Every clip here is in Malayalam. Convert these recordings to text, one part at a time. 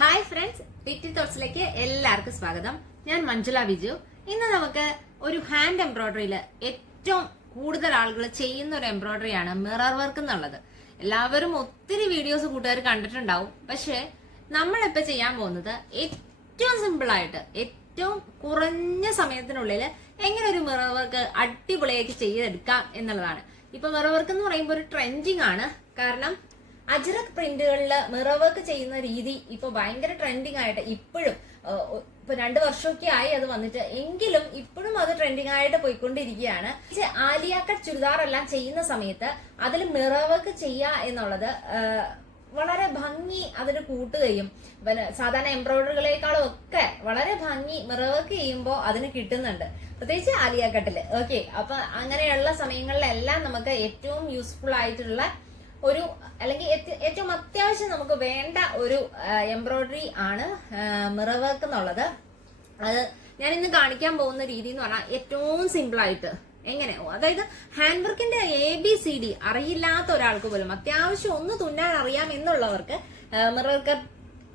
ഹായ് ഫ്രണ്ട്സ് വിറ്റി തോട്ട്സിലേക്ക് എല്ലാവർക്കും സ്വാഗതം. ഞാൻ മഞ്ജുല വിജു. ഇന്ന് നമുക്ക് ഒരു ഹാൻഡ് എംബ്രോയിഡറിയിൽ ഏറ്റവും കൂടുതൽ ആളുകൾ ചെയ്യുന്ന ഒരു എംബ്രോയിഡറിയാണ് മിറർ വർക്ക് എന്നുള്ളത്. എല്ലാവരും ഒത്തിരി വീഡിയോസ് കൂട്ടുകാർ കണ്ടിട്ടുണ്ടാവും. പക്ഷേ നമ്മളിപ്പോ ചെയ്യാൻ പോകുന്നത് ഏറ്റവും സിമ്പിൾ ആയിട്ട് ഏറ്റവും കുറഞ്ഞ സമയത്തിനുള്ളിൽ എങ്ങനെ ഒരു മിറർ വർക്ക് അടിപൊളിയായിട്ട് ചെയ്തെടുക്കാം എന്നുള്ളതാണ്. ഇപ്പൊ മിറർ വർക്ക് എന്ന് പറയുമ്പോൾ ഒരു ട്രെൻഡിങ് ആണ്. കാരണം അജ്രക് പ്രിന്റുകളിൽ മിറർ വർക്ക് ചെയ്യുന്ന രീതി ഇപ്പൊ ഭയങ്കര ട്രെൻഡിങ് ആയിട്ട് ഇപ്പോഴും ഇപ്പൊ രണ്ടു വർഷമൊക്കെ ആയി അത് വന്നിട്ട് എങ്കിലും ഇപ്പോഴും അത് ട്രെൻഡിങ് ആയിട്ട് പോയിക്കൊണ്ടിരിക്കുകയാണ്. ആലിയാക്കട്ട് ചുരിദാർ എല്ലാം ചെയ്യുന്ന സമയത്ത് അതിൽ മിറർ വർക്ക് ചെയ്യുക എന്നുള്ളത് വളരെ ഭംഗി അതിന് കൂട്ടുകയും പിന്നെ സാധാരണ എംബ്രോയിഡറികളെക്കാളും ഒക്കെ വളരെ ഭംഗി മിറവർക്ക് ചെയ്യുമ്പോൾ അതിന് കിട്ടുന്നുണ്ട്. പ്രത്യേകിച്ച് ആലിയാക്കട്ടിൽ. കട്ടിൽ ഓക്കെ അപ്പൊ അങ്ങനെയുള്ള സമയങ്ങളിലെല്ലാം നമുക്ക് ഏറ്റവും യൂസ്ഫുൾ ആയിട്ടുള്ള ഒരു അല്ലെങ്കിൽ ഏറ്റ- ഏറ്റവും അത്യാവശ്യം നമുക്ക് വേണ്ട ഒരു എംബ്രോയിഡറി ആണ് മിറർ വർക്ക് എന്നുള്ളത്. അത് ഞാൻ ഇന്ന് കാണിക്കാൻ പോകുന്ന രീതി എന്ന് പറഞ്ഞാൽ ഏറ്റവും സിമ്പിൾ ആയിട്ട് എങ്ങനെ? അതായത് ഹാൻഡ് വർക്കിന്റെ എ ബി സി ഡി അറിയില്ലാത്ത ഒരാൾക്ക് പോലും അത്യാവശ്യം ഒന്ന് തുന്നാൻ അറിയാം എന്നുള്ളവർക്ക് മിറർ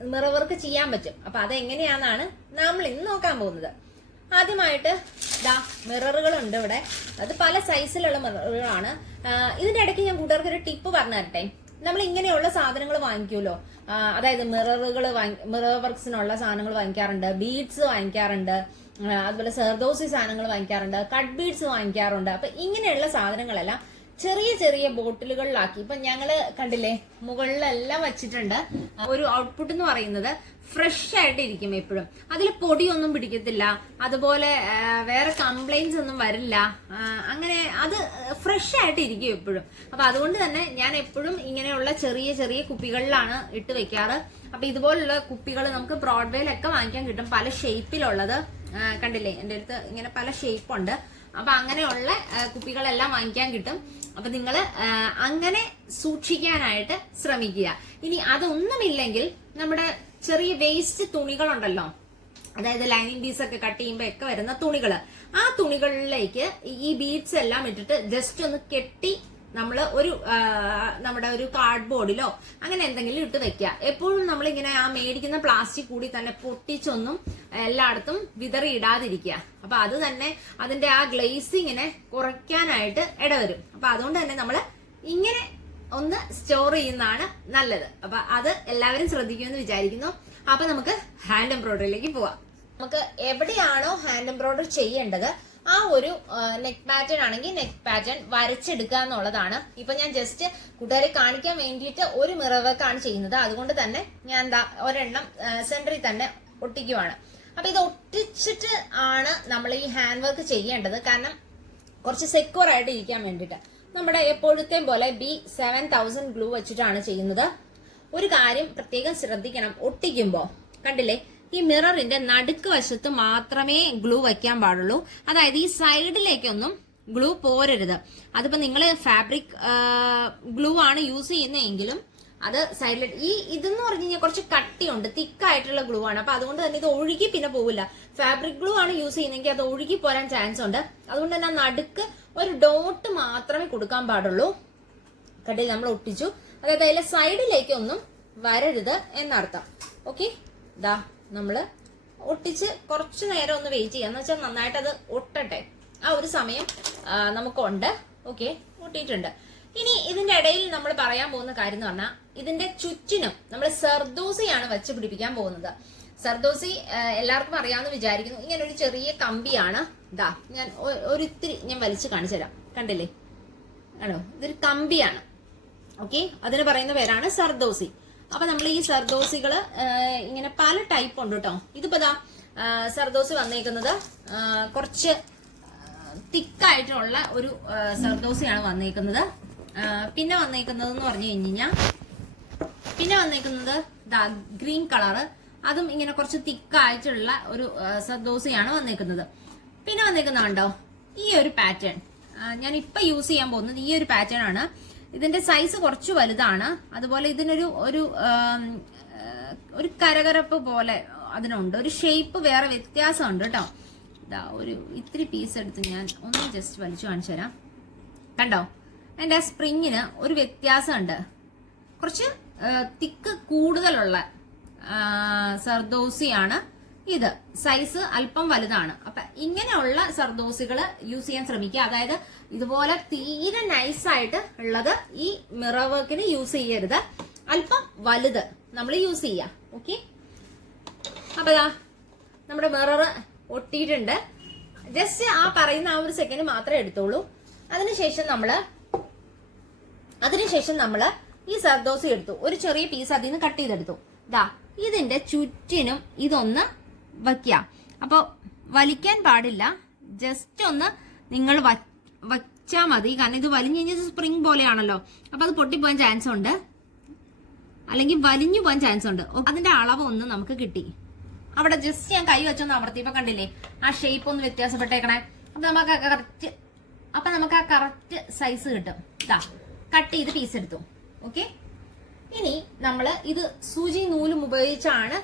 മിറർ വർക്ക് ചെയ്യാൻ പറ്റും. അപ്പൊ അതെങ്ങനെയാണെന്നാണ് നമ്മൾ ഇന്ന് നോക്കാൻ പോകുന്നത്. ആദ്യമായിട്ട് ദാ മിററുകൾ ഉണ്ട് ഇവിടെ. അത് പല സൈസിലുള്ള മിററുകളാണ്. ഇതിന്റെ ഇടയ്ക്ക് ഞാൻ കൂട്ടുകാർക്ക് ഒരു ടിപ്പ് പറഞ്ഞു തരട്ടെ നമ്മൾ ഇങ്ങനെയുള്ള സാധനങ്ങൾ വാങ്ങിക്കുമല്ലോ അതായത് മിററുകൾ മിറർ വർക്ക്സിനുള്ള സാധനങ്ങൾ വാങ്ങിക്കാറുണ്ട് ബീഡ്സ് വാങ്ങിക്കാറുണ്ട് അതുപോലെ സെർദോസി സാധനങ്ങൾ വാങ്ങിക്കാറുണ്ട് കട്ട് ബീഡ്സ് വാങ്ങിക്കാറുണ്ട്. അപ്പൊ ഇങ്ങനെയുള്ള സാധനങ്ങളെല്ലാം ചെറിയ ചെറിയ ബോട്ടിലുകളിലാക്കി. ഇപ്പൊ ഞങ്ങൾ കണ്ടില്ലേ മുകളിലെല്ലാം വെച്ചിട്ടുണ്ട്. ഒരു ഔട്ട്പുട്ട് എന്ന് പറയുന്നത് ഫ്രഷ് ആയിട്ട് ഇരിക്കും എപ്പോഴും. അതിൽ പൊടിയൊന്നും പിടിക്കത്തില്ല. അതുപോലെ വേറെ കംപ്ലൈൻസ് ഒന്നും വരില്ല. അങ്ങനെ അത് ഫ്രഷ് ആയിട്ട് ഇരിക്കും എപ്പോഴും. അപ്പൊ അതുകൊണ്ട് തന്നെ ഞാൻ എപ്പോഴും ഇങ്ങനെയുള്ള ചെറിയ ചെറിയ കുപ്പികളിലാണ് ഇട്ട് വെക്കാറ്. അപ്പൊ ഇതുപോലുള്ള കുപ്പികൾ നമുക്ക് ബ്രോഡ്വേയിലൊക്കെ വാങ്ങിക്കാൻ കിട്ടും. പല ഷേപ്പിലുള്ളത് കണ്ടില്ലേ എന്റെ അടുത്ത് ഇങ്ങനെ പല ഷേപ്പുണ്ട് അപ്പൊ അങ്ങനെയുള്ള കുപ്പികളെല്ലാം വാങ്ങിക്കാൻ കിട്ടും. അപ്പൊ നിങ്ങൾ അങ്ങനെ സൂക്ഷിക്കാനായിട്ട് ശ്രമിക്കുക. ഇനി അതൊന്നുമില്ലെങ്കിൽ നമ്മുടെ ചെറിയ വേസ്റ്റ് തുണികളുണ്ടല്ലോ. അതായത് ലൈനിങ് പീസ് ഒക്കെ കട്ട് ചെയ്യുമ്പോൾ ഒക്കെ വരുന്ന തുണികൾ ആ തുണികളിലേക്ക് ഈ ബീഡ്സ് എല്ലാം ഇട്ടിട്ട് ജസ്റ്റ് ഒന്ന് കെട്ടി നമ്മൾ ഒരു നമ്മുടെ ഒരു കാർഡ് ബോർഡിലോ അങ്ങനെ എന്തെങ്കിലും ഇട്ട് വെക്കുക എപ്പോഴും നമ്മൾ ഇങ്ങനെ ആ മേടിക്കുന്ന പ്ലാസ്റ്റിക് കൂടി തന്നെ പൊട്ടിച്ചൊന്നും എല്ലായിടത്തും വിതറി ഇടാതിരിക്കുക അപ്പൊ അത് തന്നെ അതിന്റെ ആ ഗ്ലേസിങ്ങിനെ കുറയ്ക്കാനായിട്ട് ഇടവരും. അപ്പൊ അതുകൊണ്ട് തന്നെ നമ്മൾ ഇങ്ങനെ ഒന്ന് സ്റ്റോർ ചെയ്യുന്നതാണ് നല്ലത്. അപ്പൊ അത് എല്ലാവരും ശ്രദ്ധിക്കുമെന്ന് വിചാരിക്കുന്നു. അപ്പൊ നമുക്ക് ഹാൻഡ് എംബ്രോയിഡറിയിലേക്ക് പോവാം. നമുക്ക് എവിടെയാണോ ഹാൻഡ് എംബ്രോയിഡറി ചെയ്യേണ്ടത് ആ ഒരു നെക്ക് പാറ്റേൺ ആണെങ്കിൽ നെക്ക് പാറ്റേൺ വരച്ചെടുക്കുക എന്നുള്ളതാണ്. ഇപ്പൊ ഞാൻ ജസ്റ്റ് കൂട്ടുകാരെ കാണിക്കാൻ വേണ്ടിയിട്ട് ഒരു മിറവർക്കാണ് ചെയ്യുന്നത്. അതുകൊണ്ട് തന്നെ ഞാൻ എന്താ ഒരെണ്ണം സെന്ററിൽ തന്നെ ഒട്ടിക്കുവാണ്. അപ്പൊ ഇത് ഒട്ടിച്ചിട്ട് ആണ് നമ്മൾ ഈ ഹാൻഡ് വർക്ക് ചെയ്യേണ്ടത്. കാരണം കുറച്ച് സെക്യൂർ ആയിട്ട് ഇരിക്കാൻ വേണ്ടിയിട്ട്. നമ്മുടെ എപ്പോഴത്തെയും പോലെ ബി സെവൻ തൗസൻഡ് ഗ്ലൂ വെച്ചിട്ടാണ് ചെയ്യുന്നത്. ഒരു കാര്യം പ്രത്യേകം ശ്രദ്ധിക്കണം. ഒട്ടിക്കുമ്പോൾ കണ്ടില്ലേ? ഈ മിററിന്റെ നടുക്ക് വശത്ത് മാത്രമേ ഗ്ലൂ വയ്ക്കാൻ പാടുള്ളൂ. അതായത് ഈ സൈഡിലേക്കൊന്നും ഗ്ലൂ പോരരുത്. അതിപ്പോ നിങ്ങൾ ഫാബ്രിക് ഗ്ലൂ ആണ് യൂസ് ചെയ്യുന്നതെങ്കിലും അത് സൈഡിൽ ഈ ഇതെന്ന് പറഞ്ഞു കഴിഞ്ഞാൽ കുറച്ച് കട്ടിയുണ്ട് തിക്കായിട്ടുള്ള ഗ്ലൂ ആണ്. അപ്പൊ അതുകൊണ്ട് തന്നെ ഇത് ഒഴുകി പിന്നെ പോവില്ല. ഫാബ്രിക് ഗ്ലൂ ആണ് യൂസ് ചെയ്യുന്നതെങ്കിൽ അത് ഒഴുകി പോരാൻ ചാൻസ് ഉണ്ട്. അതുകൊണ്ട് തന്നെ നടുക്ക് ഒരു ഡോട്ട് മാത്രമേ കൊടുക്കാൻ പാടുള്ളൂ. കട്ടിൽ നമ്മൾ ഒട്ടിച്ചു. അതായത് അതിലെ സൈഡിലേക്കൊന്നും വരരുത് എന്നർത്ഥം. ഓക്കെ? ദാ. നമ്മൾ ഒട്ടിച്ച് കുറച്ച് നേരം ഒന്ന് വെയിറ്റ് ചെയ്യാം. എന്ന് വെച്ചാൽ നന്നായിട്ട് അത് ഒട്ടട്ടെ. ആ ഒരു സമയം നമുക്കുണ്ട്. ഓക്കെ ഒട്ടിയിട്ടുണ്ട്. ഇനി ഇതിന്റെ ഇടയിൽ നമ്മൾ പറയാൻ പോകുന്ന കാര്യം എന്ന് പറഞ്ഞാൽ ഇതിന്റെ ചുറ്റിനും നമ്മൾ സർദോസിയാണ് വെച്ച് പിടിപ്പിക്കാൻ പോകുന്നത്. സർദോസി എല്ലാവർക്കും അറിയാമെന്ന് വിചാരിക്കുന്നു. ഇങ്ങനെ ഒരു ചെറിയ കമ്പിയാണ്. ഇതാ ഞാൻ ഒരിത്തിരി ഞാൻ വലിച്ചു കാണിച്ചു തരാം. കണ്ടില്ലേ? ആണോ? ഇതൊരു കമ്പിയാണ്. ഓക്കെ അതിന് പറയുന്ന പേരാണ് സർദോസി. അപ്പൊ നമ്മൾ ഈ സർദോസികൾ ഇങ്ങനെ പല ടൈപ്പ് ഉണ്ട് കേട്ടോ ഇതിപ്പോ ദാ സർദോസ് വന്നേക്കുന്നത് കുറച്ച് തിക്കായിട്ടുള്ള ഒരു സർദോസിയാണ് വന്നേക്കുന്നത്. പിന്നെ വന്നേക്കുന്നത് എന്ന് പറഞ്ഞു കഴിഞ്ഞാൽ പിന്നെ വന്നേക്കുന്നത് ഗ്രീൻ കളറ്. അതും ഇങ്ങനെ കുറച്ച് തിക്കായിട്ടുള്ള ഒരു സർദോസിയാണ് വന്നേക്കുന്നത്. പിന്നെ വന്നേക്കുന്നത് കണ്ടോ ഈ ഒരു പാറ്റേൺ. ഞാൻ ഇപ്പൊ യൂസ് ചെയ്യാൻ പോകുന്നത് ഈ ഒരു പാറ്റേൺ ആണ്. ഇതിന്റെ സൈസ് കുറച്ച് വലുതാണ്. അതുപോലെ ഇതിനൊരു ഒരു ഒരു കരകരപ്പ് പോലെ അതിനുണ്ട്. ഒരു ഷേപ്പ് വേറെ വ്യത്യാസമുണ്ട് കേട്ടോ ഇതാ ഒരു ഇത്തിരി പീസ് എടുത്ത് ഞാൻ ഒന്ന് ജസ്റ്റ് വലിച്ചു കാണിച്ചു തരാം. കണ്ടോ? അതിന്റെ ആ സ്പ്രിങ്ങിന് ഒരു വ്യത്യാസമുണ്ട്. കുറച്ച് തിക്ക് കൂടുതലുള്ള സർദോസിയാണ്. ഇത് സൈസ് അല്പം വലുതാണ്. അപ്പൊ ഇങ്ങനെയുള്ള സർദോസികൾ യൂസ് ചെയ്യാൻ ശ്രമിക്കുക. അതായത് ഇതുപോലെ തീരെ നൈസായിട്ട് ഉള്ളത് ഈ മിറർ വർക്കിന് യൂസ് ചെയ്യരുത്. അല്പം വലുത് നമ്മൾ യൂസ് ചെയ്യാം. ഓക്കെ അപ്പൊ നമ്മുടെ മിറർ ഒട്ടിയിട്ടുണ്ട്. ജസ്റ്റ് ആ പറയുന്ന ആ ഒരു സെക്കൻഡ് മാത്രമേ എടുത്തോളൂ അതിനുശേഷം നമ്മൾ അതിനുശേഷം നമ്മൾ ഈ സർദോസി എടുത്തു. ഒരു ചെറിയ പീസ് അതിൽ നിന്ന് കട്ട് ചെയ്തെടുത്തു. ദാ ഇതിന്റെ ചുറ്റിനും ഇതൊന്ന് വയ്ക്കുക. അപ്പൊ വലിക്കാൻ പാടില്ല. ജസ്റ്റ് ഒന്ന് നിങ്ങൾ വച്ചാൽ മതി. കാരണം ഇത് വലിഞ്ഞു കഴിഞ്ഞാൽ സ്പ്രിങ് പോലെയാണല്ലോ. അപ്പോൾ അത് പൊട്ടിപ്പോകാൻ ചാൻസ് ഉണ്ട്. അല്ലെങ്കിൽ വലിഞ്ഞു പോകാൻ ചാൻസ് ഉണ്ട്. അതിന്റെ അളവ് ഒന്ന് നമുക്ക് കിട്ടി. അവിടെ ജസ്റ്റ് ഞാൻ കൈ വെച്ചൊന്ന് അമർത്തിയപ്പോ കണ്ടില്ലേ? ആ ഷേപ്പ് ഒന്ന് വ്യത്യാസപ്പെട്ടേക്കണേ. അപ്പൊ നമുക്ക് കറക്റ്റ് അപ്പൊ നമുക്ക് ആ കറക്റ്റ് സൈസ് കിട്ടും. ഇതാ കട്ട് ചെയ്ത് പീസ് എടുത്തു. ഓക്കെ ഇനി നമ്മൾ ഇത് സൂചി നൂലും ഉപയോഗിച്ചാണ്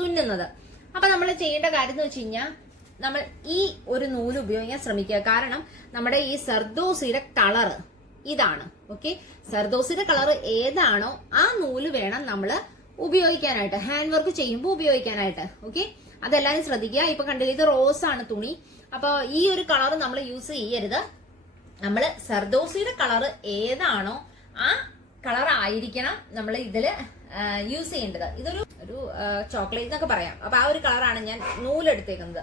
തുന്നുന്നത്. അപ്പൊ നമ്മൾ ചെയ്യേണ്ട കാര്യം എന്ന് വെച്ച് കഴിഞ്ഞാൽ നമ്മൾ ഈ ഒരു നൂൽ ഉപയോഗിക്കാൻ ശ്രമിക്കുക. കാരണം നമ്മുടെ ഈ സർദോസിയുടെ കളറ് ഇതാണ് ഓക്കെ സർദോസിയുടെ കളർ ഏതാണോ ആ നൂൽ വേണം നമ്മൾ ഉപയോഗിക്കാനായിട്ട് ഹാൻഡ് വർക്ക് ചെയ്യുമ്പോൾ ഉപയോഗിക്കാനായിട്ട് ഓക്കെ അതെല്ലാവരും ശ്രദ്ധിക്കുക. ഇപ്പൊ കണ്ടില്ല ഇത് റോസ് ആണ് തുണി. അപ്പൊ ഈ ഒരു കളർ നമ്മൾ യൂസ് ചെയ്യരുത്. നമ്മൾ സർദോസിയുടെ കളർ ഏതാണോ ആ കളർ ആയിരിക്കണം നമ്മൾ ഇതിൽ യൂസ് ചെയ്യേണ്ടത്. ഇതൊരു ഒരു ചോക്ലേറ്റ് എന്നൊക്കെ പറയാം. അപ്പൊ ആ ഒരു കളറാണ് ഞാൻ നൂലെടുത്തേക്കുന്നത്.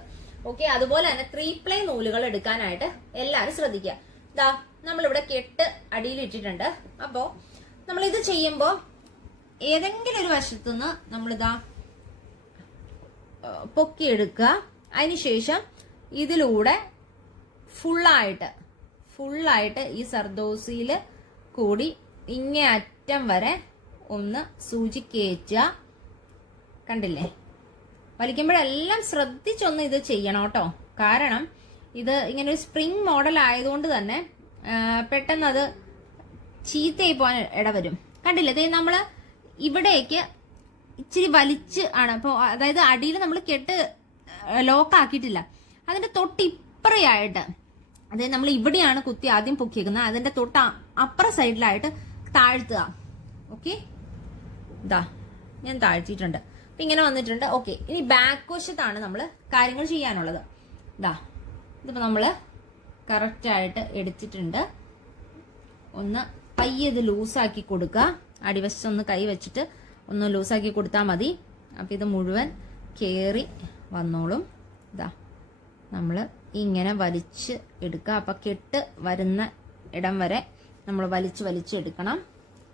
ഓക്കെ അതുപോലെ തന്നെ ത്രീ പ്ലേ നൂലുകൾ എടുക്കാനായിട്ട് എല്ലാവരും ശ്രദ്ധിക്കുക. ഇതാ നമ്മളിവിടെ കെട്ട് അടിയിൽ ഇട്ടിട്ടുണ്ട്. അപ്പോ നമ്മൾ ഇത് ചെയ്യുമ്പോൾ ഏതെങ്കിലും ഒരു വശത്തുനിന്ന് നമ്മളിതാ പൊക്കിയെടുക്കുക. അതിനുശേഷം ഇതിലൂടെ ഫുള്ളായിട്ട് ഫുള്ളായിട്ട് ഈ സർദോസിയിൽ കൂടി ഇങ്ങേ അറ്റം വരെ ഒന്ന് സൂചി കണ്ടില്ലേ? വലിക്കുമ്പോഴെല്ലാം ശ്രദ്ധിച്ചൊന്ന് ഇത് ചെയ്യണം കേട്ടോ. കാരണം ഇത് ഇങ്ങനെ ഒരു സ്പ്രിംഗ് മോഡൽ ആയതുകൊണ്ട് തന്നെ പെട്ടെന്ന് അത് ചീത്തയായി പോകാൻ ഇടവരും കണ്ടില്ലേ? അതായത് നമ്മൾ ഇവിടേക്ക് ഇച്ചിരി വലിച്ച് ആണ്. അപ്പോൾ അതായത് അടിയിൽ നമ്മൾ കെട്ട് ലോക്കാക്കിയിട്ടില്ല അതിന്റെ തൊട്ടിപ്പറയായിട്ട് അതായത് നമ്മൾ ഇവിടെയാണ് കുത്തി ആദ്യം പൊക്കിയേക്കുന്നത്. അതിന്റെ തൊട്ട് അപ്പുറ സൈഡിലായിട്ട് താഴ്ത്തുക. ഓക്കെ ഇതാ ഞാൻ താഴ്ത്തിയിട്ടുണ്ട്. അപ്പൊ ഇങ്ങനെ വന്നിട്ടുണ്ട്. ഓക്കെ ഇനി ബാക്ക് വശത്താണ് നമ്മൾ കാര്യങ്ങൾ ചെയ്യാനുള്ളത്. ഇതാ ഇതിപ്പോ നമ്മൾ കറക്റ്റായിട്ട് എടുത്തിട്ടുണ്ട്. ഒന്ന് പയ്യെ ഇത് ലൂസാക്കി കൊടുക്കുക. അടിവശത്ത് ഒന്ന് കൈ വെച്ചിട്ട് ഒന്ന് ലൂസാക്കി കൊടുത്താൽ മതി. അപ്പൊ ഇത് മുഴുവൻ കയറി വന്നോളും. ഇതാ നമ്മൾ ഇങ്ങനെ വലിച്ച് എടുക്കുക. അപ്പം കെട്ട് വരുന്ന ഇടം വരെ നമ്മൾ വലിച്ച് എടുക്കണം.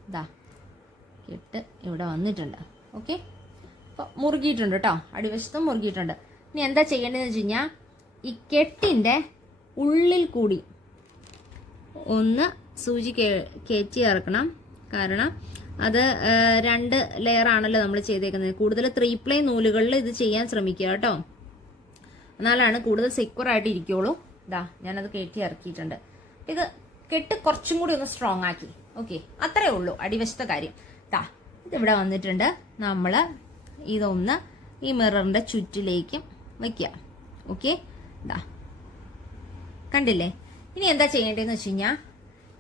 ഇതാ കെട്ട് ഇവിടെ വന്നിട്ടുണ്ട്. ഓക്കെ അപ്പോൾ മുറുകിയിട്ടുണ്ട് കേട്ടോ അടിവശത്തും മുറുകിയിട്ടുണ്ട്. ഇനി എന്താ ചെയ്യേണ്ടതെന്ന് വെച്ച് കഴിഞ്ഞാൽ ഈ കെട്ടിന്റെ ഉള്ളിൽ കൂടി ഒന്ന് സൂചി കയറ്റി ഇറക്കണം. കാരണം അത് രണ്ട് ലെയർ ആണല്ലോ നമ്മൾ ചെയ്തേക്കുന്നത്. കൂടുതൽ ത്രീ പ്ലൈ നൂലുകളിൽ ഇത് ചെയ്യാൻ ശ്രമിക്കുക കേട്ടോ എന്നാലാണ് കൂടുതൽ സെക്യൂർ ആയിട്ട് ഇരിക്കുള്ളൂ. ഇതാ ഞാനത് കയറ്റി ഇറക്കിയിട്ടുണ്ട്. ഇത് കെട്ട് കുറച്ചും കൂടി ഒന്ന് സ്ട്രോങ് ആക്കി. ഓക്കെ അത്രേ ഉള്ളൂ. അടിവശത്തെ കാര്യം. ദാ ഇതിവിടെ വന്നിട്ടുണ്ട്. നമ്മൾ ഇതൊന്ന് ഈ മിററിന്റെ ചുറ്റിലേക്കും വയ്ക്കുക ഓക്കെ? ഇതാ കണ്ടില്ലേ? ഇനി എന്താ ചെയ്യേണ്ടതെന്ന് വെച്ച് കഴിഞ്ഞാൽ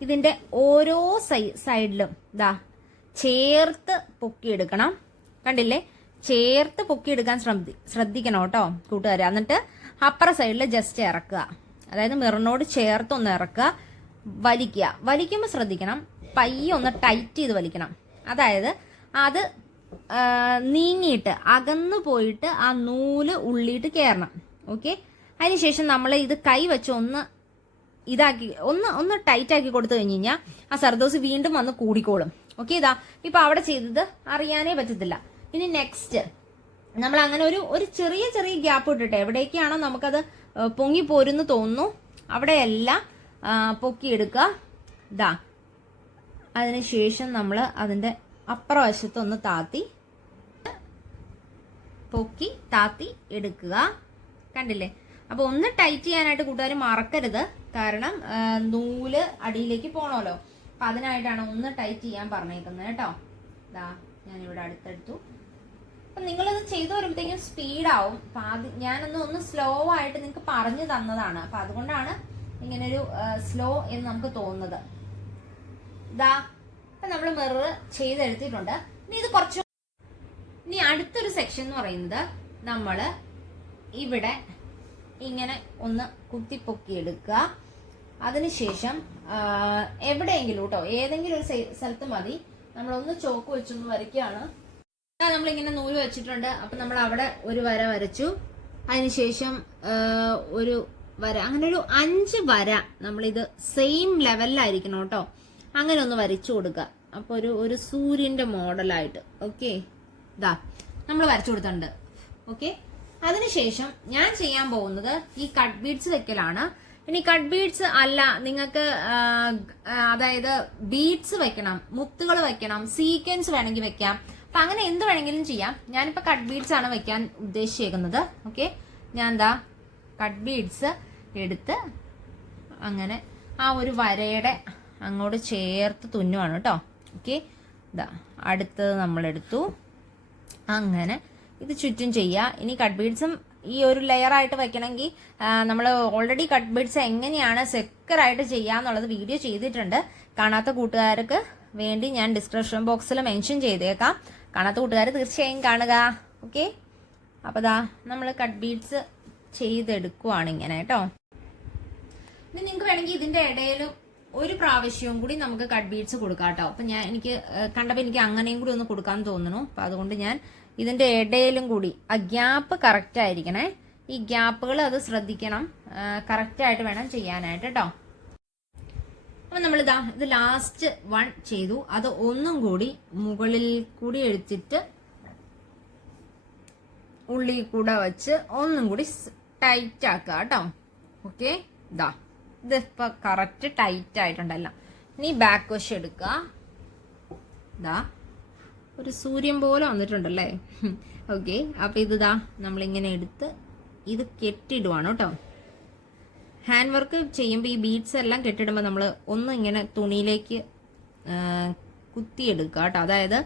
ഇതിന്റെ ഓരോ സൈ സൈഡിലും ഇതാ ചേർത്ത് പൊക്കിയെടുക്കണം. കണ്ടില്ലേ? ചേർത്ത് പൊക്കിയെടുക്കാൻ ശ്രദ്ധി ശ്രദ്ധിക്കണം കേട്ടോ കൂട്ടുകാരെ. എന്നിട്ട് അപ്പുറ സൈഡിൽ ജസ്റ്റ് ഇറക്കുക. അതായത് മിററിനോട് ചേർത്തൊന്ന് ഇറക്കുക വലിക്കുക. വലിക്കുമ്പോൾ ശ്രദ്ധിക്കണം. പയ്യെ ഒന്ന് ടൈറ്റ് ചെയ്ത് വലിക്കണം. അതായത് അത് നീങ്ങിയിട്ട് അകന്നു പോയിട്ട് ആ നൂൽ ഉള്ളിയിട്ട് കയറണം ഓക്കെ? അതിനുശേഷം നമ്മൾ ഇത് കൈ വെച്ച് ഒന്ന് ഇതാക്കി ഒന്ന് ഒന്ന് ടൈറ്റ് ആക്കി കൊടുത്തു കഴിഞ്ഞ് കഴിഞ്ഞാൽ ആ സർദോസ് വീണ്ടും വന്ന് കൂടിക്കോളും. ഓക്കെ ഇതാ. ഇപ്പൊ അവിടെ ചെയ്തത് അറിയാനേ പറ്റത്തില്ല. ഇനി നെക്സ്റ്റ് നമ്മൾ അങ്ങനെ ഒരു ഒരു ചെറിയ ചെറിയ ഗ്യാപ്പ് ഇട്ടിട്ട് എവിടേക്കാണോ നമുക്കത് പൊങ്ങി പോരുന്ന് തോന്നുന്നു. അവിടെയെല്ലാം പൊക്കിയെടുക്കുക. ഇതാ. അതിനുശേഷം നമ്മൾ അതിന്റെ അപ്പുറവശത്തൊന്ന് താത്തി പൊക്കി താത്തി എടുക്കുക. കണ്ടില്ലേ? അപ്പോൾ ഒന്ന് ടൈറ്റ് ചെയ്യാനായിട്ട് കൂട്ടുകാർ മറക്കരുത്. കാരണം നൂൽ അടിയിലേക്ക് പോണല്ലോ അപ്പൊ അതിനായിട്ടാണ് ഒന്ന് ടൈറ്റ് ചെയ്യാൻ പറഞ്ഞേക്കുന്നത് കേട്ടോ. ഇതാ ഞാനിവിടെ അടുത്തെടുത്തു. അപ്പൊ നിങ്ങളിത് ചെയ്തു വരുമ്പോഴത്തേക്കും സ്പീഡാവും. അപ്പൊ അത് ഞാനൊന്ന് ഒന്ന് സ്ലോ ആയിട്ട് നിങ്ങൾക്ക് പറഞ്ഞു തന്നതാണ്. അപ്പൊ അതുകൊണ്ടാണ് ഇങ്ങനൊരു സ്ലോ എന്ന് നമുക്ക് തോന്നുന്നത്. ഇപ്പൊ നമ്മൾ മിറർ ചെയ്തെടുത്തിട്ടുണ്ട്. ഇനി ഇത് കുറച്ച് ഇനി അടുത്തൊരു സെക്ഷൻ എന്ന് പറയുന്നത് നമ്മൾ ഇവിടെ ഇങ്ങനെ ഒന്ന് കുത്തിപ്പൊക്കി എടുക്കുക അതിനുശേഷം എവിടെയെങ്കിലും കേട്ടോ ഏതെങ്കിലും ഒരു സ്ഥലത്ത് മതി. നമ്മളൊന്ന് ചോക്ക് വെച്ചൊന്ന് വരയ്ക്കുകയാണ്. നമ്മളിങ്ങനെ നൂൽ വെച്ചിട്ടുണ്ട്. അപ്പൊ നമ്മൾ അവിടെ ഒരു വര വരച്ചു. അതിനുശേഷം ഒരു വര. അങ്ങനെ ഒരു അഞ്ച് വര നമ്മളിത് സെയിം ലെവലിലായിരിക്കണം കേട്ടോ അങ്ങനെ ഒന്ന് വരച്ചു കൊടുക്കുക. അപ്പോൾ ഒരു ഒരു സൂര്യന്റെ മോഡലായിട്ട്. ഓക്കെ? ഇതാ നമ്മൾ വരച്ചു കൊടുത്തിട്ടുണ്ട്. ഓക്കെ? അതിനുശേഷം ഞാൻ ചെയ്യാൻ പോകുന്നത് ഈ കട്ട് ബീഡ്സ് വെക്കലാണ്. ഇനി കട്ട് ബീഡ്സ് അല്ല നിങ്ങൾക്ക് അതായത് ബീഡ്സ് വെക്കണം മുത്തുകൾ വെക്കണം സീക്വൻസ് വേണമെങ്കിൽ വെക്കാം. അപ്പൊ അങ്ങനെ എന്ത് വേണമെങ്കിലും ചെയ്യാം. ഞാനിപ്പോ കട്ട് ബീഡ്സ് ആണ് വെക്കാൻ ഉദ്ദേശിച്ചേക്കുന്നത്. ഓക്കെ? ഞാൻ എന്താ കട്ട് ബീഡ്സ് എടുത്ത് അങ്ങനെ ആ ഒരു വരയുടെ അങ്ങോട്ട് ചേർത്ത് തുന്നുവാണ് കേട്ടോ. ഓക്കെ ഇതാ അടുത്തത് നമ്മളെടുത്തു. അങ്ങനെ ഇത് ചുറ്റും ചെയ്യുക ഇനി കട്ട് ബീഡ്സും ഈ ഒരു ലെയർ ആയിട്ട് വെക്കണമെങ്കിൽ നമ്മൾ ഓൾറെഡി കട്ട് ബീഡ്സ് എങ്ങനെയാണ് സെക്കറായിട്ട് ചെയ്യാന്നുള്ളത് വീഡിയോ ചെയ്തിട്ടുണ്ട്. കാണാത്ത കൂട്ടുകാർക്ക് വേണ്ടി ഞാൻ ഡിസ്ക്രിപ്ഷൻ ബോക്സിൽ മെൻഷൻ ചെയ്തേക്കാം. കാണാത്ത കൂട്ടുകാർ തീർച്ചയായും കാണുക. ഓക്കെ അപ്പോൾ ദാ നമ്മൾ കട്ട് ബീഡ്സ് ചെയ്തെടുക്കുവാണ് ഇങ്ങനെ കേട്ടോ. ഇനി നിങ്ങൾക്ക് വേണമെങ്കിൽ ഇതിന്റെ ഇടയിൽ ഒരു പ്രാവശ്യവും കൂടി നമുക്ക് കട്ട് ബീഡ്സ് കൊടുക്കാം കേട്ടോ അപ്പൊ ഞാൻ എനിക്ക് കണ്ടപ്പോൾ കണ്ടപ്പോ എനിക്ക് അങ്ങനെയും കൂടി ഒന്ന് കൊടുക്കാൻ തോന്നുന്നു. അപ്പൊ അതുകൊണ്ട് ഞാൻ ഇതിന്റെ ഇടയിലും കൂടി ആ ഗ്യാപ്പ് കറക്റ്റ് ആയിരിക്കണേ. ഈ ഗ്യാപ്പുകൾ അത് ശ്രദ്ധിക്കണം കറക്റ്റ് ആയിട്ട് വേണം ചെയ്യാനായിട്ട് കേട്ടോ അപ്പൊ നമ്മൾ ഇതാ ഇത് ലാസ്റ്റ് വൺ ചെയ്തു. അത് ഒന്നും കൂടി മുകളിൽ കൂടി എടുത്തിട്ട് ഉള്ളി കൂടെ വെച്ച് ഒന്നും കൂടി ടൈറ്റ് ആക്കുക കേട്ടോ ഓക്കെ ഇതാ. ഇതിപ്പോ കറക്റ്റ് ടൈറ്റ് ആയിട്ടുണ്ടല്ലോ. ഇനി ബാക്ക് വശം എടുക്കുക. ഇതാ ഒരു സൂര്യൻ പോലെ വന്നിട്ടുണ്ടല്ലേ? ഓക്കെ അപ്പൊ ഇതാ നമ്മളിങ്ങനെ എടുത്ത് ഇത് കെട്ടിടുവാണ് കേട്ടോ. ഹാൻഡ് വർക്ക് ചെയ്യുമ്പോൾ ഈ ബീഡ്സ് എല്ലാം കെട്ടിടുമ്പോൾ നമ്മൾ ഒന്ന് ഇങ്ങനെ തുണിയിലേക്ക് കുത്തിയെടുക്കുക കേട്ടോ. അതായത്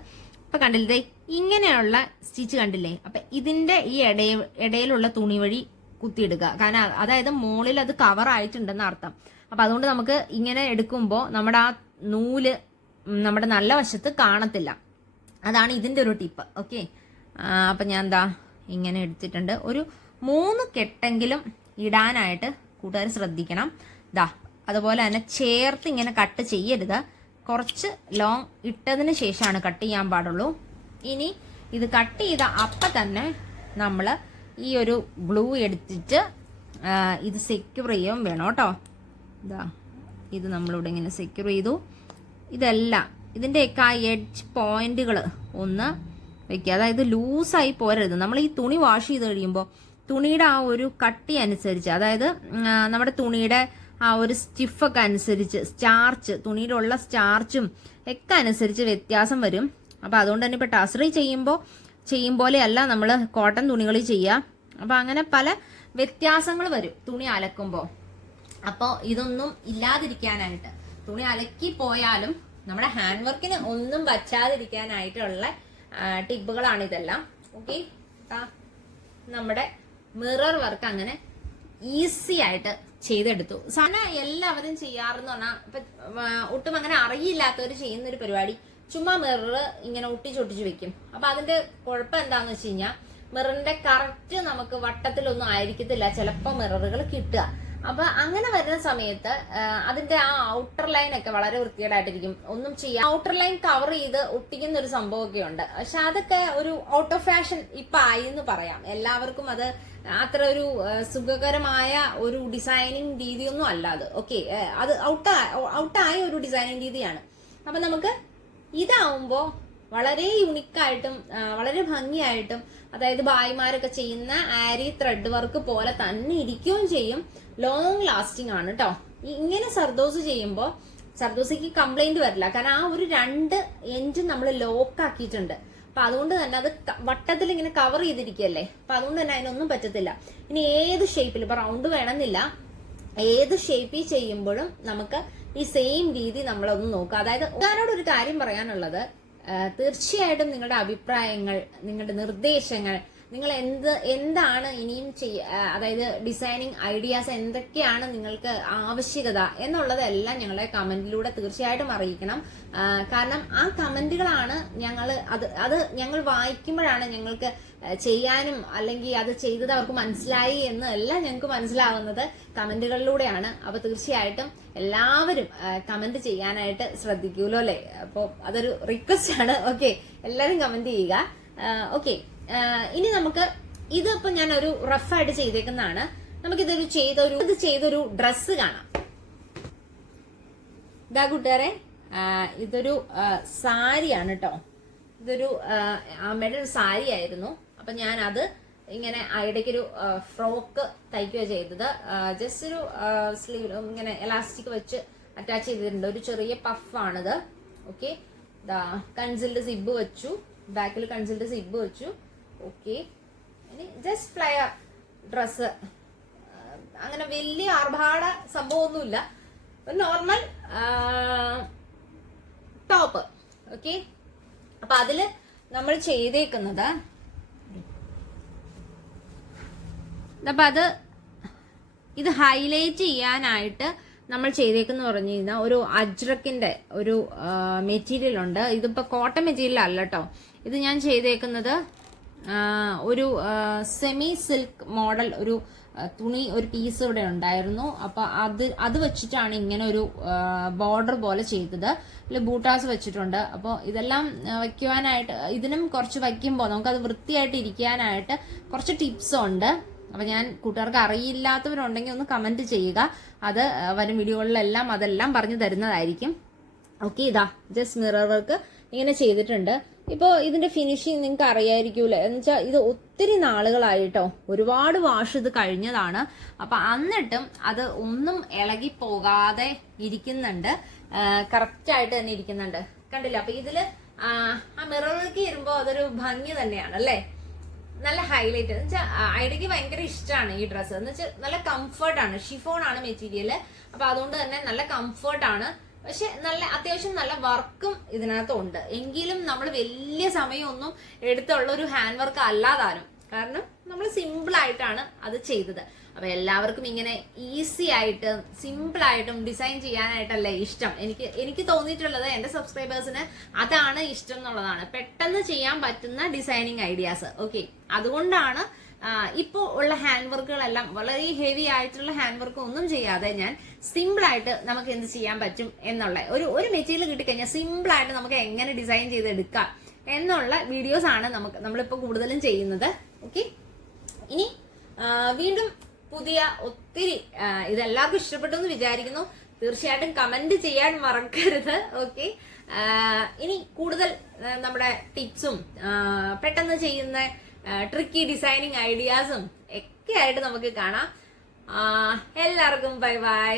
ഇപ്പൊ കണ്ടില്ലേ ഇങ്ങനെയുള്ള സ്റ്റിച്ച് കണ്ടില്ലേ? അപ്പൊ ഇതിന്റെ ഈ ഇടയ ഇടയിലുള്ള തുണി വഴി കുത്തിയെടുക്കുക കാരണം അതായത് മുകളിൽ അത് കവർ ആയിട്ടുണ്ടെന്ന് അർത്ഥം. അപ്പൊ അതുകൊണ്ട് നമുക്ക് ഇങ്ങനെ എടുക്കുമ്പോൾ നമ്മുടെ ആ നൂൽ നമ്മുടെ നല്ല വശത്ത് കാണത്തില്ല. അതാണ് ഇതിന്റെ ഒരു ടിപ്പ് ഓക്കെ അപ്പൊ ഞാൻ എന്താ ഇങ്ങനെ എടുത്തിട്ടുണ്ട്. ഒരു മൂന്ന് കെട്ടെങ്കിലും ഇടാനായിട്ട് കൂട്ടുകാർ ശ്രദ്ധിക്കണം. ദാ അതുപോലെ തന്നെ ചേർത്ത് ഇങ്ങനെ കട്ട് ചെയ്യരുത്. കുറച്ച് ലോങ് ഇട്ടതിന് ശേഷമാണ് കട്ട് ചെയ്യാൻ പാടുള്ളൂ. ഇനി ഇത് കട്ട് ചെയ്ത അപ്പം തന്നെ നമ്മൾ ഈ ഒരു ഗ്ലൂ എടുത്തിട്ട് ഇത് സെക്യൂർ ചെയ്യുകയും വേണം കേട്ടോ. ഇതാ ഇത് നമ്മളിവിടെ ഇങ്ങനെ സെക്യൂർ ചെയ്തു. ഇതെല്ലാം ഇതിന്റെയൊക്കെ ആ എഡ്ജ് പോയിന്റുകൾ ഒന്ന് വെക്കുക. അതായത് ലൂസായി പോരരുത്. നമ്മൾ ഈ തുണി വാഷ് ചെയ്ത് കഴിയുമ്പോൾ തുണിയുടെ ആ ഒരു കട്ടി അനുസരിച്ച് അതായത് നമ്മുടെ തുണിയുടെ ആ ഒരു സ്റ്റിഫൊക്കെ അനുസരിച്ച് സ്റ്റാർച്ച് തുണിയിലുള്ള സ്റ്റാർച്ചും ഒക്കെ അനുസരിച്ച് വ്യത്യാസം വരും. അപ്പോൾ അതുകൊണ്ട് തന്നെ ഇപ്പോൾ ടസറി ചെയ്യുമ്പോൾ ചെയ്യും പോലെയല്ല നമ്മൾ കോട്ടൺ തുണികൾ ചെയ്യുക അപ്പോൾ അങ്ങനെ പല വ്യത്യാസങ്ങൾ വരും തുണി അലക്കുമ്പോൾ അപ്പോൾ ഇതൊന്നും ഇല്ലാതിരിക്കാനായിട്ട് തുണി അലക്കി പോയാലും നമ്മുടെ ഹാൻഡ് വർക്കിന് ഒന്നും വച്ചാതിരിക്കാനായിട്ടുള്ള ടിപ്പുകളാണ് ഇതെല്ലാം. ഓക്കെ? നമ്മുടെ മിറർ വർക്ക് അങ്ങനെ ഈസി ആയിട്ട് ചെയ്തെടുത്തു. സാധാരണ എല്ലാവരും ചെയ്യാറെന്ന് പറഞ്ഞാൽ ഇപ്പൊ ഒട്ടും അങ്ങനെ അറിയില്ലാത്തവർ ചെയ്യുന്ന ഒരു പരിപാടി ചുമ്മാ മിറർ ഇങ്ങനെ ഒട്ടിച്ചൊട്ടിച്ച് വെക്കും. അപ്പൊ അതിന്റെ കുഴപ്പം എന്താന്ന് വെച്ച് കഴിഞ്ഞാൽ മിററിന്റെ കറക്റ്റ് നമുക്ക് വട്ടത്തിലൊന്നും ആയിരിക്കത്തില്ല. ചിലപ്പോൾ മിററുകൾ കിട്ടുക. അപ്പൊ അങ്ങനെ വരുന്ന സമയത്ത് അതിന്റെ ആ ഔട്ടർ ലൈൻ ഒക്കെ വളരെ വൃത്തികേടായിട്ടിരിക്കും. ഒന്നും ചെയ്യാം ഔട്ടർ ലൈൻ കവർ ചെയ്ത് ഒട്ടിക്കുന്ന ഒരു സംഭവമൊക്കെ ഉണ്ട്. പക്ഷെ അതൊക്കെ ഒരു ഔട്ട് ഓഫ് ഫാഷൻ ഇപ്പൊ ആയി എന്ന് പറയാം. എല്ലാവർക്കും അത് അത്ര ഒരു സുഖകരമായ ഒരു ഡിസൈനിങ് രീതിയൊന്നും അല്ല അത്. ഓക്കെ അത് ഔട്ട് ഔട്ടായ ഒരു ഡിസൈനിങ് രീതിയാണ്. അപ്പൊ നമുക്ക് ഇതാവുമ്പോ വളരെ യുണിക്കായിട്ടും വളരെ ഭംഗിയായിട്ടും അതായത് ഭായിമാരൊക്കെ ചെയ്യുന്ന ആരി ത്രെഡ് വർക്ക് പോലെ തന്നെ ഇരിക്കുകയും ചെയ്യും. ലോങ് ലാസ്റ്റിംഗ് ആണ് കേട്ടോ ഇങ്ങനെ സർദോസ് ചെയ്യുമ്പോൾ സർദോസിക്ക് കംപ്ലൈന്റ് വരില്ല. കാരണം ആ ഒരു രണ്ട് എൻഡ് നമ്മൾ ലോക്ക് ആക്കിയിട്ടുണ്ട്. അപ്പൊ അതുകൊണ്ട് തന്നെ അത് വട്ടത്തിൽ ഇങ്ങനെ കവർ ചെയ്തിരിക്കുകയല്ലേ? അപ്പൊ അതുകൊണ്ട് തന്നെ അതിനൊന്നും പറ്റത്തില്ല. ഇനി ഏത് ഷേപ്പിൽ ഇപ്പൊ റൗണ്ട് വേണമെന്നില്ല. ഏത് ഷേപ്പിൽ ചെയ്യുമ്പോഴും നമുക്ക് ഈ സെയിം രീതി നമ്മളൊന്ന് നോക്കുക. അതായത് ഞാനോട് ഒരു കാര്യം പറയാനുള്ളത് തീർച്ചയായിട്ടും നിങ്ങളുടെ അഭിപ്രായങ്ങൾ നിങ്ങളുടെ നിർദ്ദേശങ്ങൾ നിങ്ങൾ എന്ത് എന്താണ് ഇനിയും ചെയ്യ അതായത് ഡിസൈനിങ് ഐഡിയാസ് എന്തൊക്കെയാണ് നിങ്ങൾക്ക് ആവശ്യകത എന്നുള്ളതെല്ലാം ഞങ്ങളെ കമന്റിലൂടെ തീർച്ചയായിട്ടും അറിയിക്കണം. കാരണം ആ കമന്റുകളാണ് ഞങ്ങൾ അത് അത് ഞങ്ങൾ വായിക്കുമ്പോഴാണ് ഞങ്ങൾക്ക് ചെയ്യാനും അല്ലെങ്കിൽ അത് ചെയ്തത് അവർക്ക് മനസ്സിലായി എന്ന് എല്ലാം ഞങ്ങൾക്ക് മനസ്സിലാവുന്നത് കമന്റുകളിലൂടെയാണ്. അപ്പൊ തീർച്ചയായിട്ടും എല്ലാവരും കമന്റ് ചെയ്യാനായിട്ട് ശ്രദ്ധിക്കൂലോ അല്ലേ? അപ്പോൾ അതൊരു റിക്വസ്റ്റ് ആണ്. ഓക്കെ എല്ലാവരും കമന്റ് ചെയ്യുക. ഓക്കെ ഇനി നമുക്ക് ഇത് ഞാൻ ഒരു റഫ് റഫായിട്ട് ചെയ്തേക്കുന്നതാണ്. നമുക്കിതൊരു ചെയ്തൊരു ഇത് ചെയ്തൊരു ഡ്രസ്സ് കാണാം. ഇതാ കൂട്ടുകാരെ ഇതൊരു സാരിയാണ് കേട്ടോ ഇതൊരു അമ്മയുടെ ഒരു സാരി ആയിരുന്നു അപ്പൊ ഞാൻ അത് ഇങ്ങനെ ഇടയ്ക്കൊരു ഫ്രോക്ക് തയ്ക്കുക ചെയ്തത്. ജസ്റ്റ് ഒരു സ്ലീവ് ഇങ്ങനെ എലാസ്റ്റിക് വെച്ച് അറ്റാച്ച് ചെയ്തിട്ടുണ്ട്. ഒരു ചെറിയ പഫാണിത് ഓക്കെ കൺസിൽഡ് സിബ് വെച്ചു. ബാക്കിൽ കൺസിൽഡ് സിബ് വെച്ചു. ഓക്കെ ജസ്റ്റ് ഫ്ലയർ ഡ്രസ്സ് അങ്ങനെ വലിയ ആർഭാട സംഭവമൊന്നുമില്ല. നോർമൽ ടോപ്പ് ഓക്കെ അപ്പൊ അതിൽ നമ്മൾ ചെയ്തേക്കുന്നത്. അപ്പൊ അത് ഇത് ഹൈലൈറ്റ് ചെയ്യാനായിട്ട് നമ്മൾ ചെയ്തേക്കെന്ന് പറഞ്ഞു കഴിഞ്ഞാൽ ഒരു അജ്രക്കിന്റെ ഒരു മെറ്റീരിയൽ ഉണ്ട്. ഇതിപ്പോ കോട്ടൺ മെറ്റീരിയൽ അല്ല കേട്ടോ ഇത് ഞാൻ ചെയ്തേക്കുന്നത് ഒരു സെമി സിൽക്ക് മോഡൽ ഒരു തുണി ഒരു പീസ് ഇവിടെ ഉണ്ടായിരുന്നു. അപ്പൊ അത് അത് വെച്ചിട്ടാണ് ഇങ്ങനെ ഒരു ബോർഡർ പോലെ ചെയ്തത്. ഇതിൽ ബൂട്ടാസ് വെച്ചിട്ടുണ്ട്. അപ്പോൾ ഇതെല്ലാം വെക്കുവാനായിട്ട് ഇതിനും കുറച്ച് വയ്ക്കുമ്പോൾ അത് വൃത്തിയായിട്ട് ഇരിക്കാനായിട്ട് കുറച്ച് ടിപ്സ് ഉണ്ട്. അപ്പൊ ഞാൻ കൂട്ടുകാർക്ക് അറിയില്ലാത്തവരുണ്ടെങ്കിൽ ഒന്ന് കമന്റ് ചെയ്യുക. അത് വരും വീഡിയോകളിലെല്ലാം അതെല്ലാം പറഞ്ഞു തരുന്നതായിരിക്കും. ഓക്കെ ഇതാ ജസ്റ്റ് മിറർ വർക്ക് ഇങ്ങനെ ചെയ്തിട്ടുണ്ട്. ഇപ്പോൾ ഇതിന്റെ ഫിനിഷിങ് നിങ്ങൾക്ക് അറിയായിരിക്കൂലേ എന്ന് വെച്ചാൽ ഇത് ഒത്തിരി നാളുകളായിട്ടോ ഒരുപാട് വാഷ് ഇത് കഴിഞ്ഞതാണ്. അപ്പൊ എന്നിട്ടും അത് ഒന്നും ഇളകി പോകാതെ ഇരിക്കുന്നുണ്ട് കറക്റ്റ് ആയിട്ട് തന്നെ ഇരിക്കുന്നുണ്ട്. കണ്ടില്ല? അപ്പൊ ഇതിൽ ആ മിററിലേക്ക് വരുമ്പോൾ അതൊരു ഭംഗി തന്നെയാണ് അല്ലേ? നല്ല ഹൈലൈറ്റ് എന്ന് വെച്ചാൽ ഐഡിക്ക് ഭയങ്കര ഇഷ്ടമാണ് ഈ ഡ്രസ്സ് എന്ന് വെച്ചാൽ നല്ല കംഫർട്ട് ആണ്. ഷിഫോൺ ആണ് മെറ്റീരിയൽ അപ്പൊ അതുകൊണ്ട് തന്നെ നല്ല കംഫർട്ട് ആണ്. പക്ഷെ നല്ല അത്യാവശ്യം നല്ല വർക്കും ഇതിനകത്തുണ്ട്. എങ്കിലും നമ്മൾ വലിയ സമയമൊന്നും എടുത്തുള്ള ഒരു ഹാൻഡ് വർക്ക് അല്ലാതാനും കാരണം നമ്മൾ സിമ്പിൾ ആയിട്ടാണ് അത് ചെയ്തത്. അപ്പൊ എല്ലാവർക്കും ഇങ്ങനെ ഈസി ആയിട്ട് സിമ്പിൾ ആയിട്ടും ഡിസൈൻ ചെയ്യാനായിട്ടല്ലേ ഇഷ്ടം. എനിക്ക് എനിക്ക് തോന്നിയിട്ടുള്ളത് എന്റെ സബ്സ്ക്രൈബേഴ്സിന് അതാണ് ഇഷ്ടം എന്നുള്ളതാണ്. പെട്ടെന്ന് ചെയ്യാൻ പറ്റുന്ന ഡിസൈനിങ് ഐഡിയാസ് ഓക്കെ അതുകൊണ്ടാണ് ഇപ്പോൾ ഉള്ള ഹാൻഡ് വർക്കുകളെല്ലാം വളരെ ഹെവി ആയിട്ടുള്ള ഹാൻഡ് വർക്ക് ഒന്നും ചെയ്യാതെ ഞാൻ സിമ്പിൾ ആയിട്ട് നമുക്ക് എന്ത് ചെയ്യാൻ പറ്റും എന്നുള്ള ഒരു ഒരു മെറ്റീരിയൽ കിട്ടിക്കഴിഞ്ഞാൽ സിമ്പിൾ ആയിട്ട് നമുക്ക് എങ്ങനെ ഡിസൈൻ ചെയ്തെടുക്കാം എന്നുള്ള വീഡിയോസ് ആണ് നമുക്ക് നമ്മളിപ്പോൾ കൂടുതലും ചെയ്യുന്നത്. ഓക്കെ ഇനി വീണ്ടും പുതിയ ഒത്തിരി ഇതെല്ലാവർക്കും ഇഷ്ടപ്പെട്ടു എന്ന് വിചാരിക്കുന്നു. തീർച്ചയായിട്ടും കമന്റ് ചെയ്യാൻ മറക്കരുത്. ഓക്കെ ഇനി കൂടുതൽ നമ്മുടെ ടിപ്സും പെട്ടെന്ന് ചെയ്യുന്ന ട്രിക്കി ഡിസൈനിങ് ഐഡിയാസും ഒക്കെ ആയിട്ട് നമുക്ക് കാണാം. എല്ലാവർക്കും ബൈ ബൈ